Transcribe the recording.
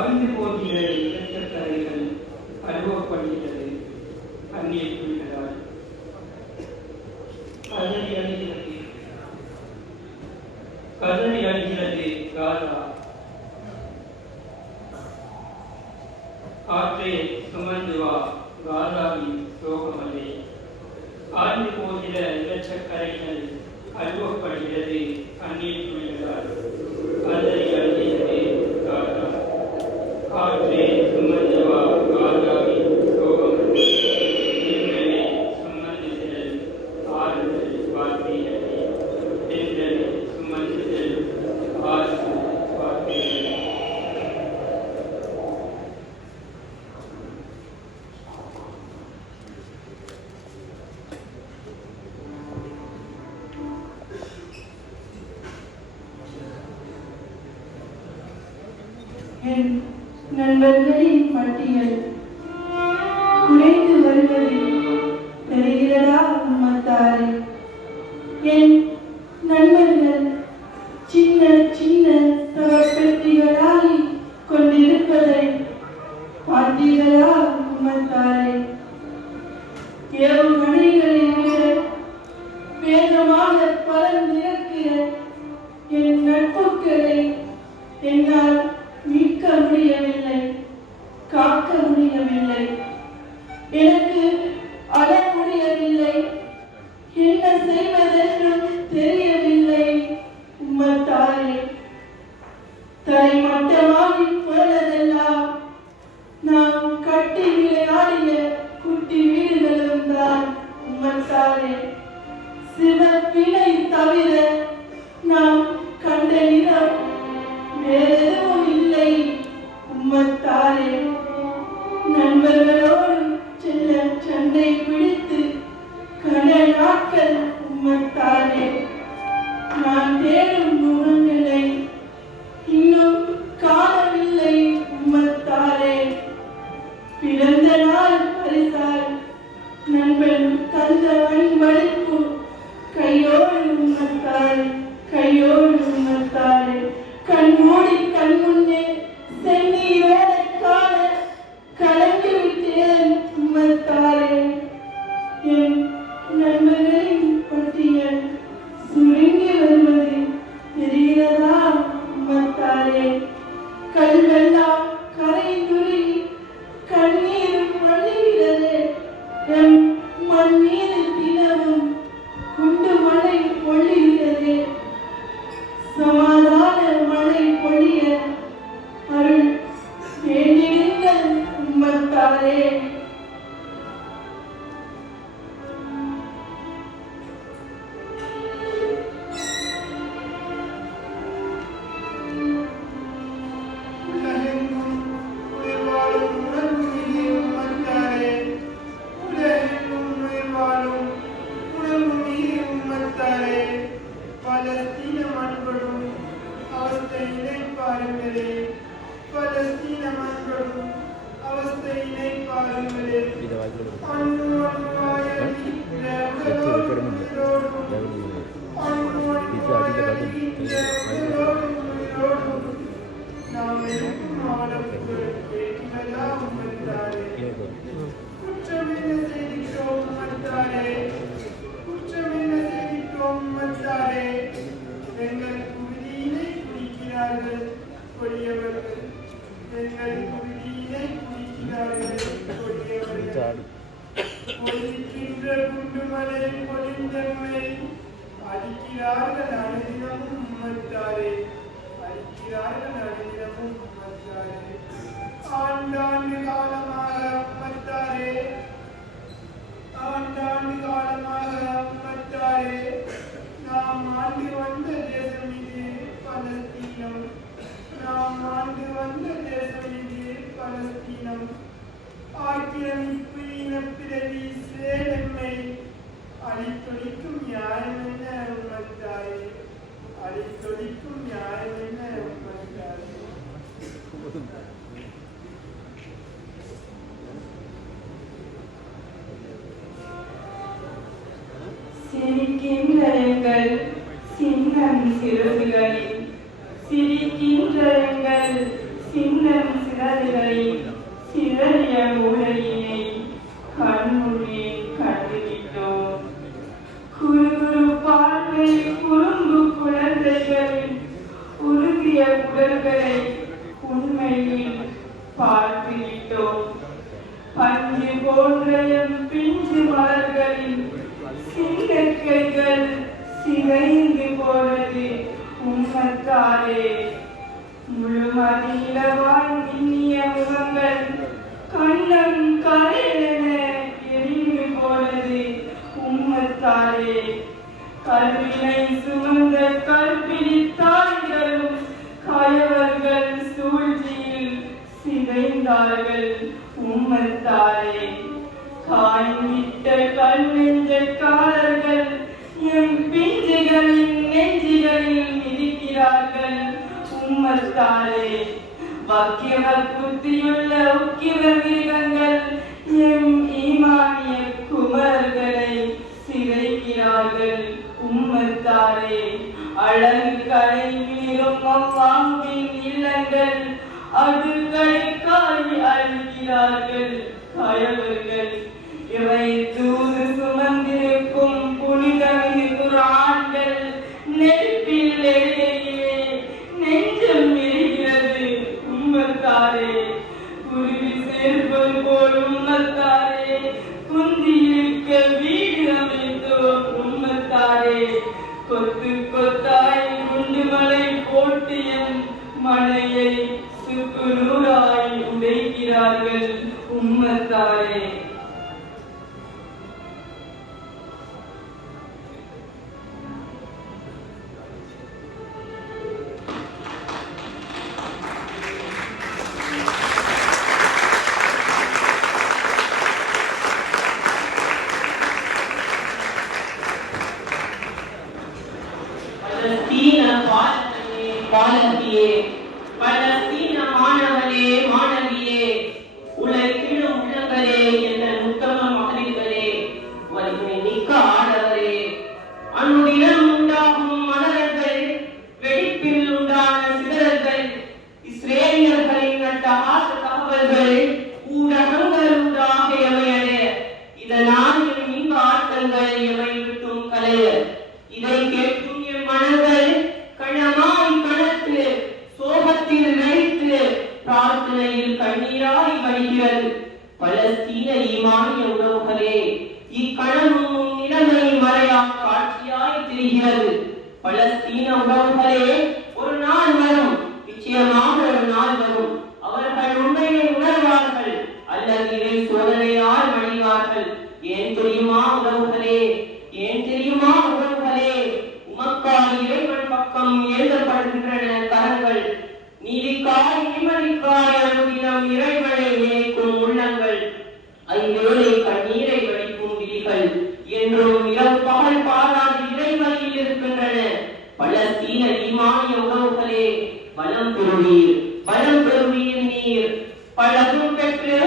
ஆழ்ந்து போகிற இரத்தக்கரைகள் அழுவப்படுகிறது அந்நிய புலிகளால். கதறி அழுகிறது காதா. காற்றே சுமந்து வா காதாவின் சோகமலே. ஆழ்ந்து போகிற இரத்தக்கரைகள் அழுவப்படுகிறது அந்நிய புலிகளால். கதறி அழுகிறது காதா. காற்றே சுமந்து வா காதாவின் சோகமலே. எங்களை சுமந்து செல் ஆறுதல் வாழ்க்கையிலே. எங்களை சுமந்து செல் ஆறுதல் வாழ்க்கையிலே. என் நண்பர்களின் பட்டியல் குறைந்து வருவது தெரிகிறதா உம்மத்தாரே? என் நண்பர்கள் சின்ன சின்ன சவப்பெட்டிகளாகி கொண்டிருப்பதை பார்த்தீர்களா உம்மத்தாரே? ஏவுகணைகளை விட வேகமாக பறந்திருக்கிற என் நட்புகளை என்னால் மீட்க முடியவில்லை, காக்க முடியவில்லை. எனக்கு அழ முடியவில்லை. என்ன செய்வதென்றும் தெரியவில்லை உம்மத்தாரே. தரைமட்டமாகி போனதெல்லாம் நாம் கட்டி விளையாடிய குட்டி வீடுகளும் தான் உம்மத்தாரே. சிவப்பினை தவிர நாம் கண்ட நிறம் வேறெதுவும் இல்லை உம்மத்தாரே. நண்பர்களோடு செல்ல சண்டை பிடித்து கன நாட்கள் உம்மத்தாரே. நான் தேடும் முகங்களை இன்னும் காணவில்லை உம்மத்தாரே. பிறந்த நாள் பரிசால் நண்பன் தந்த அன்பளிப்பு கையோடு உம்மத்தாரே, கையோடு உம்மத்தாரே. கண்மூடி கண் முன்னே சென்னீரோட காண கலந்து விட்டேன் உம்மத்தாரே. என் நண்பர்களின் பட்டியல் சுருங்கி வருவது தெரிகிறதா உம்மத்தாரே? கல்வெல்லாம் கரைந்துருகி கண்ணீரும் வழிகிறது. எம் மண் மீது தினமும் குண்டு மழை பொழிகிறது. சமாதான மழை பொழிய அருள் வேண்டிடுங்கள் உம்மத்தாரே. சிரிக்கின்ற எங்கள் சின்னம் சிறகுகளில் சிரிக்கின்ற எங்கள் சின்னம் மலர்களை சிதறிய மூளையினை கண்முன்னே கண்டுவிட்டோம். குறு பார்வை குறும்பு குழந்தைகளின் உருகிய உடல்களை உண்மையில் பார்த்துவிட்டோம். பஞ்சு போன்ற பிஞ்சு மலர்களின் சின்ன கைகள் சிதைந்து போனது உம்மத்தாலே. முழுமதியிலவாய் மின்னிய முகங்கள் கண்ணம் கரையென எரிந்து போனது உம்மத்தாலே. கல்வினை சுமந்த கற்பிணி தாய்களும் கயவர்கள் சூழ்ச்சியில் சிதைந்தார்கள் உம்மத்தாலே. காய்விட்ட கல்நெஞ்சக்காரர்கள் எம் பிஞ்சுகளின் நெஞ்சுகளில் மிதிக்கிறார்கள் உம்மத்தாலே. வக்கிர புத்தியுள்ள உக்கிர மிருகங்கள் எம் ஈமானிய குமரர்களை சிதைக்கிறார்கள் உம்மத்தாலே. அழகு கடை வீரும் அவ்வாம்பின் இல்லங்கள் அது கடைக்காய் அழிக்கிறார்கள் கயவர்கள். இவை தூது சுமந்திருக்கும் புனிதமிகு குர்ஆன்கள் நெருப்பில் எரியிலே நெஞ்சம் எரிகிறது உம்மத்தாலே. குருவி சேர்ப்பது போல் உம்மத்தாலே குந்தியிருக்க வீடு அமைத்தோர் உம்மத்தாலே. கொத்து கொத்தாய் குண்டு மலை போட்டியம் மலையை சுக்கு நூறாய் உடைக்கிறார்கள் உம்மத்தாலே. பாலத்தியே பலஸ்தீன மாணவரே மாணவியே உலகிலும் உள்ளவரே என்ற உத்தம மகளிர்களே வலிமை மிக்க ஆடவரே அன்னுடன் உண்டாகும் மலர்கள் வெடிப்பில் உண்டான சிதறல்கள் இஸ்ரேலியர்களின் அட்டகாச தகவல்கள் ஊடகங்கள் ஊடாக எவையடைய இதனால் என் இன்ப ஆட்டங்கள் எவை விட்டும் கலைய இதை கேட்கும் என் மனங்கள் கணமாய் கணத்து சோகத்தில் வெடித்து பிரார்த்தனையில் கண்ணீராய் வழிகிறது. பலஸ்தீன ஈமானிய உறவுகளே இக்கணமும் நிலைமை மறையா காட்சியாய் தெரிகிறது. பலஸ்தீன உறவுகளே ஒரு நாள் வரும், நிச்சயமாக ஒரு நாள் வரும். அவர்கள் உண்மையை உணர்வார்கள் அல்லது இதை சோதனையால் மடிவார்கள். ஏன் தெரியுமா உறவுகளே? ஏன் தெரியுமா உறவுகளே? உமக்கால் இறைவன் பக்கம் ஏந்தப்படுகின்றன கரங்கள். நீதிக்காய் நிம்மதிக்காய் அனுதினம் இறைவனை நினைக்கும் உள்ளங்கள். ஐவேளை கண்ணீரை வடிக்கும் விழிகள் என்றும் இரவு பகல் பாராது இறைவனில் இருக்கின்றன. பலஸ்தீன ஈமானிய உறவுகளே பலம் பெறுவீர், பலம் பெறுவீர். நீர் பலதும் பெற்று